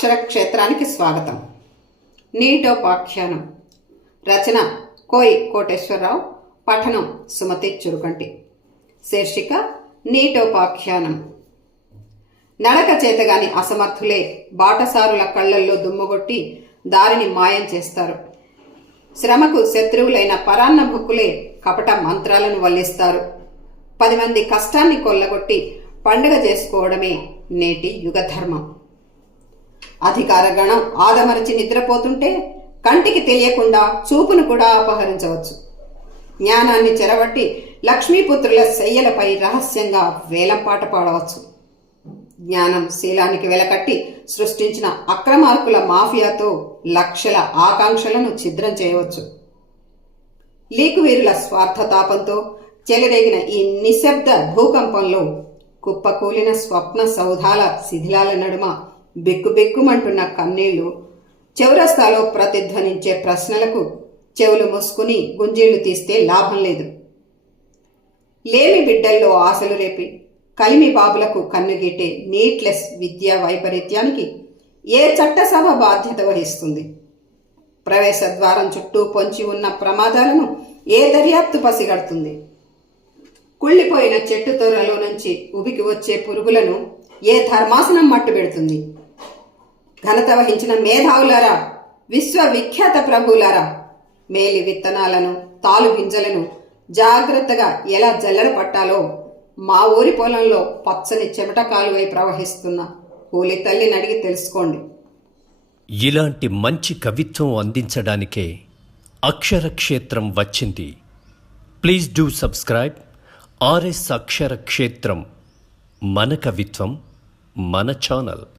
అక్షర క్షేత్రానికి స్వాగతం. నీటోపాఖ్యానం. రచన కోయి కోటేశ్వరరావు. పఠనం సుమతి చురుకంటి. శీర్షిక నీటోపాఖ్యానం. నడక చేతగాని అసమర్థులే బాటసారుల కళ్లల్లో దుమ్ముగొట్టి దారిని మాయం చేస్తారు. శ్రమకు శత్రువులైన పరాన్న భుక్కులే కపట మంత్రాలను వల్లిస్తారు. 10 మంది కష్టాన్ని కొల్లగొట్టి పండుగ చేసుకోవడమే నేటి యుగధర్మం. అధికార గణం ఆదమరచి నిద్రపోతుంటే కంటికి తెలియకుండా చూపును కూడా అపహరించవచ్చు. జ్ఞానాన్ని చెరబట్టి లక్ష్మీపుత్రుల శయ్యలపై రహస్యంగా వేలంపాట పాడవచ్చు. జ్ఞానం శీలానికి వెలకట్టి సృష్టించిన అక్రమార్కుల మాఫియాతో లక్షల ఆకాంక్షలను ఛిద్రం చేయవచ్చు. లీకువీరుల స్వార్థతాపంతో చెలరేగిన ఈ నిశ్శబ్ద భూకంపంలో కుప్పకూలిన స్వప్న సౌధాల శిథిలాల నడుమ బిక్కుబిక్కుమంటున్న కన్నీళ్లు, చౌరస్తాలో ప్రతిధ్వనించే ప్రశ్నలకు చెవులు మూసుకుని గుంజీళ్లు తీస్తే లాభం లేదు. లేమి బిడ్డల్లో ఆశలు రేపి కలిమి బాబులకు కన్నుగీటే నీట్లెస్ విద్యా వైపరీత్యానికి ఏ చట్టసభ బాధ్యత వహిస్తుంది? ప్రవేశ ద్వారం చుట్టూ పొంచి ఉన్న ప్రమాదాలను ఏ దర్యాప్తు పసిగడుతుంది? కుళ్ళిపోయిన చెట్టు తొర్రలో నుంచి ఉబికి వచ్చే పురుగులను ఏ ధర్మాసనం మట్టుబెడుతుంది? ఘనత వహించిన మేధావులారా, విశ్వవిఖ్యాత ప్రభువులారా, మేలి విత్తనాలను, తాలు గింజలను జాగ్రత్తగా ఎలా జల్లెడ పట్టాలో మా ఊరి పొలంలో పచ్చని చెమట కాలువై ప్రవహిస్తున్న కూలి తల్లిని అడిగి తెలుసుకోండి. ఇలాంటి మంచి కవిత్వం అందించడానికే అక్షర క్షేత్రం వచ్చింది. ప్లీజ్ డూ సబ్స్క్రైబ్ RS అక్షర క్షేత్రం. మన కవిత్వం మన ఛానల్.